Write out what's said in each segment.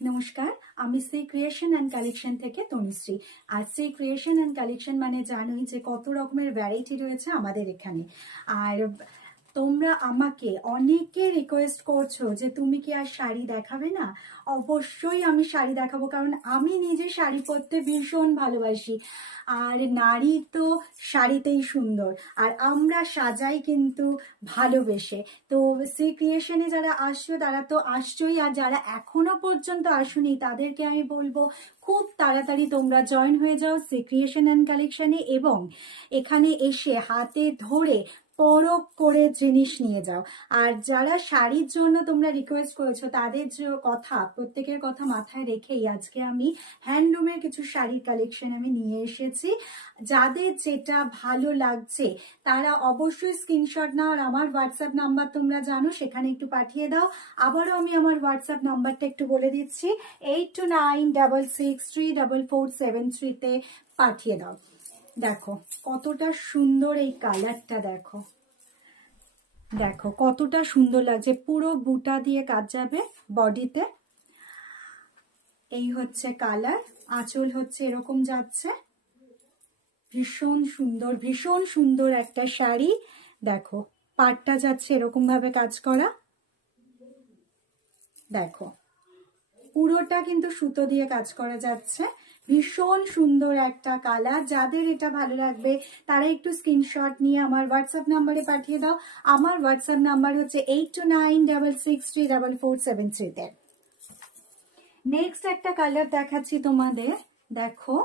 নমস্কার, আমি Shri creation and collection থেকে তনুশ্রী। আর শ্রী ক্রিয়েশন অ্যান্ড কালেকশন মানে জানোই যে কত রকমের ভ্যারাইটি রয়েছে আমাদের এখানে। আর তোমরা আমাকে অনেকে রিকোয়েস্ট করছো যে তুমি কি আর শাড়ি দেখাবে না। অবশ্যই আমি শাড়ি দেখাবো, কারণ আমি নিজে শাড়ি পরতে ভীষণ ভালোবাসি। আর নারী তো শাড়িতেই সুন্দর, আর আমরা সাজাই কিন্তু ভালোবেসে। তো শ্রী ক্রিয়েশনে যারা আসছো তারা তো আসছোই, আর যারা এখনো পর্যন্ত আসুনি তাদেরকে আমি বলবো খুব তাড়াতাড়ি তোমরা জয়েন হয়ে যাও শ্রী ক্রিয়েশন অ্যান্ড কালেকশনে, এবং এখানে এসে হাতে ধরে পরখ করে জিনিস নিয়ে যাও। আর যারা শাড়ির জন্য তোমরা রিকোয়েস্ট করেছো তাদের যে কথা, প্রত্যেকের কথা মাথায় রেখেই আজকে আমি হ্যান্ডলুমের কিছু শাড়ির কালেকশন আমি নিয়ে এসেছি। যাদের যেটা ভালো লাগছে তারা অবশ্যই স্ক্রিনশট নাও, আর আমার হোয়াটসঅ্যাপ নাম্বার তোমরা জানো, সেখানে একটু পাঠিয়ে দাও। আবারও আমি আমার হোয়াটসঅ্যাপ নাম্বারটা একটু বলে দিচ্ছি, 8296634473 পাঠিয়ে দাও। দেখো কতটা সুন্দর এই কালারটা, দেখো দেখো কতটা সুন্দর লাগছে। পুরো বুটা দিয়ে কাজ যাবে বডিতে। এই হচ্ছে কালার, আঁচল হচ্ছে এরকম যাচ্ছে। ভীষণ সুন্দর, ভীষণ সুন্দর একটা শাড়ি। দেখো পাড়টা যাচ্ছে এরকম ভাবে কাজ করা। দেখো পুরোটা কিন্তু সুতো দিয়ে কাজ করা যাচ্ছে। ভীষণ সুন্দর একটা কালার। যাদের এটা ভালো লাগবে তারা একটু স্ক্রিনশট নিয়ে আমার হোয়াটসঅ্যাপ নাম্বারে পাঠিয়ে দাও। আমার হোয়াটসঅ্যাপ নাম্বার হচ্ছে 8296634473। নেক্সট একটা কালার দেখাচ্ছি তোমাদের। দেখো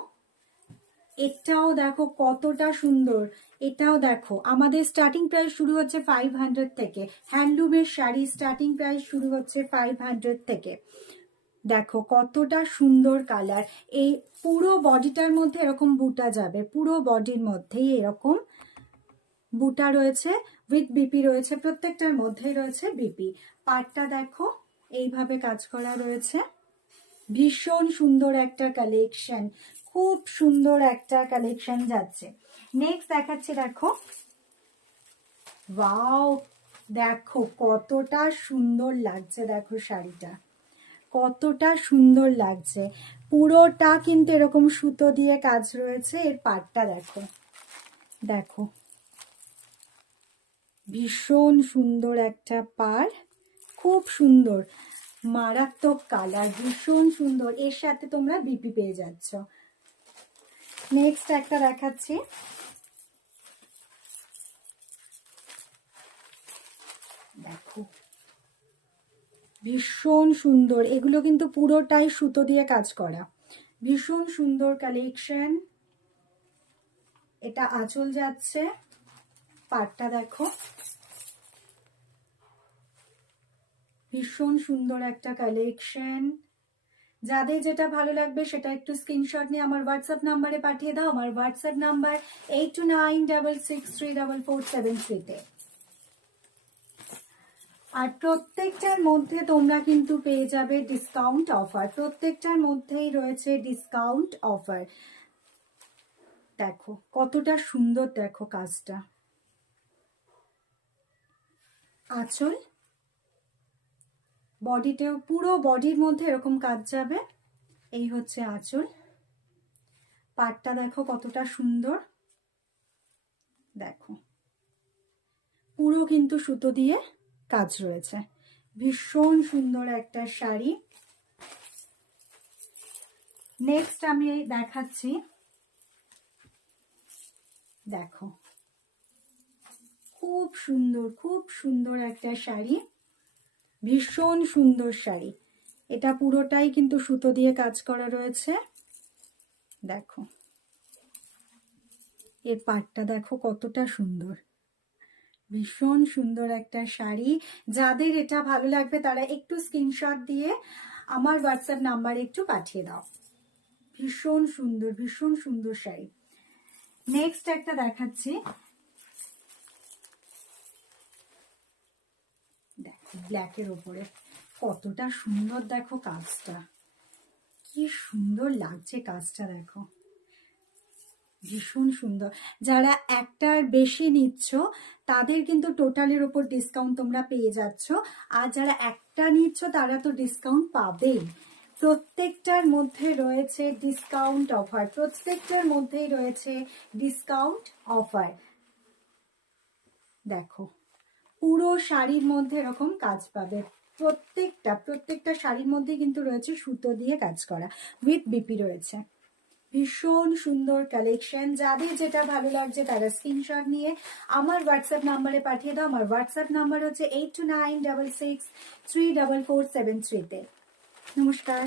এটাও দেখো কতটা সুন্দর। এটাও দেখো, আমাদের স্টার্টিং প্রাইস শুরু হচ্ছে 500 থেকে। হ্যান্ডলুমের শাড়ি স্টার্টিং প্রাইস শুরু হচ্ছে 500 থেকে। দেখো কতটা সুন্দর কালার। এই পুরো বডিটার মধ্যে এরকম বুটা যাবে, পুরো বডির মধ্যেই এরকম বুটা রয়েছে, উইথ বিপি রয়েছে, প্রত্যেকটার মধ্যেই রয়েছে বিপি। পাড়টা দেখো এইভাবে কাজ করা রয়েছে। ভীষণ সুন্দর একটা কালেকশন, খুব সুন্দর একটা কালেকশন যাচ্ছে। নেক্সট দেখাচ্ছি, দেখো ওয়াও, দেখো কতটা সুন্দর লাগছে। দেখো শাড়িটা কতটা সুন্দর লাগছে। পুরোটা কিন্তু এরকম সুতো দিয়ে কাজ রয়েছে। এর পাড়টা দেখো, দেখো ভীষণ সুন্দর একটা পাড়, খুব সুন্দর, মারাত্মক কালার, ভীষণ সুন্দর। এর সাথে তোমরা বিপি পেয়ে যাচ্ছ। নেক্সট একটা দেখাচ্ছি, দেখো ভীষণ সুন্দর। এগুলো কিন্তু পুরোটাই সুতো দিয়ে কাজ করা, ভীষণ সুন্দর কালেকশন। এটা আঁচল যাচ্ছে, পাড়টা দেখো ভীষণ সুন্দর একটা কালেকশন। যাদের যেটা ভালো লাগবে সেটা একটু স্ক্রিনশট নিয়ে আমার হোয়াটসঅ্যাপ নাম্বারে পাঠিয়ে দাও। আমার হোয়াটসঅ্যাপ নাম্বার 8296634473। আর প্রত্যেকটার মধ্যে তোমরা কিন্তু পেয়ে যাবে ডিসকাউন্ট অফার, প্রত্যেকটার মধ্যেই রয়েছে ডিসকাউন্ট অফার। দেখো কতটা সুন্দর, দেখো কাজটা। আঁচল, বডিতেও পুরো বডির মধ্যে এরকম কাজ যাবে। এই হচ্ছে আঁচল। পাড়টা দেখো কতটা সুন্দর। দেখো পুরো কিন্তু সুতো দিয়ে কাজ রয়েছে। ভীষণ সুন্দর একটা শাড়ি। নেক্সট আমি দেখাচ্ছি, দেখো খুব সুন্দর, খুব সুন্দর একটা শাড়ি, ভীষণ সুন্দর শাড়ি। এটা পুরোটাই কিন্তু সুতো দিয়ে কাজ করা রয়েছে। দেখো এর পাড়টা দেখো কতটা সুন্দর, ভীষণ সুন্দর একটা শাড়ি। যাদের এটা ভালো লাগবে তারা একটু স্ক্রিনশট দিয়ে আমার হোয়াটসঅ্যাপ নাম্বারে একটু পাঠিয়ে দাও। ভীষণ সুন্দর, ভীষণ সুন্দর শাড়ি। নেক্সট একটা দেখাচ্ছি, দেখো ব্ল্যাকের ওপরে কতটা সুন্দর। দেখো কাজটা কি সুন্দর লাগছে, কাজটা দেখো ভীষণ সুন্দর। যারা একটার বেশি নিচ্ছ তাদের কিন্তু টোটালের ওপর ডিসকাউন্ট তোমরা পেয়ে যাচ্ছ, আর যারা একটা নিচ্ছ তারা তো ডিসকাউন্ট পাবেই। প্রত্যেকটার মধ্যে রয়েছে ডিসকাউন্ট অফার, প্রত্যেকটার মধ্যেই রয়েছে ডিসকাউন্ট অফার। দেখো পুরো শাড়ির মধ্যে এরকম কাজ পাবে, প্রত্যেকটা শাড়ির মধ্যে কিন্তু রয়েছে সুতো দিয়ে কাজ করা, উইথ বিপি রয়েছে। ভীষণ সুন্দর কালেকশন। যাদের যেটা ভালো লাগছে তারা স্ক্রিনশট নিয়ে আমার হোয়াটসঅ্যাপ নাম্বারে পাঠিয়ে দাও। আমার হোয়াটসঅ্যাপ নাম্বার হচ্ছে 8296634473 তে। নমস্কার।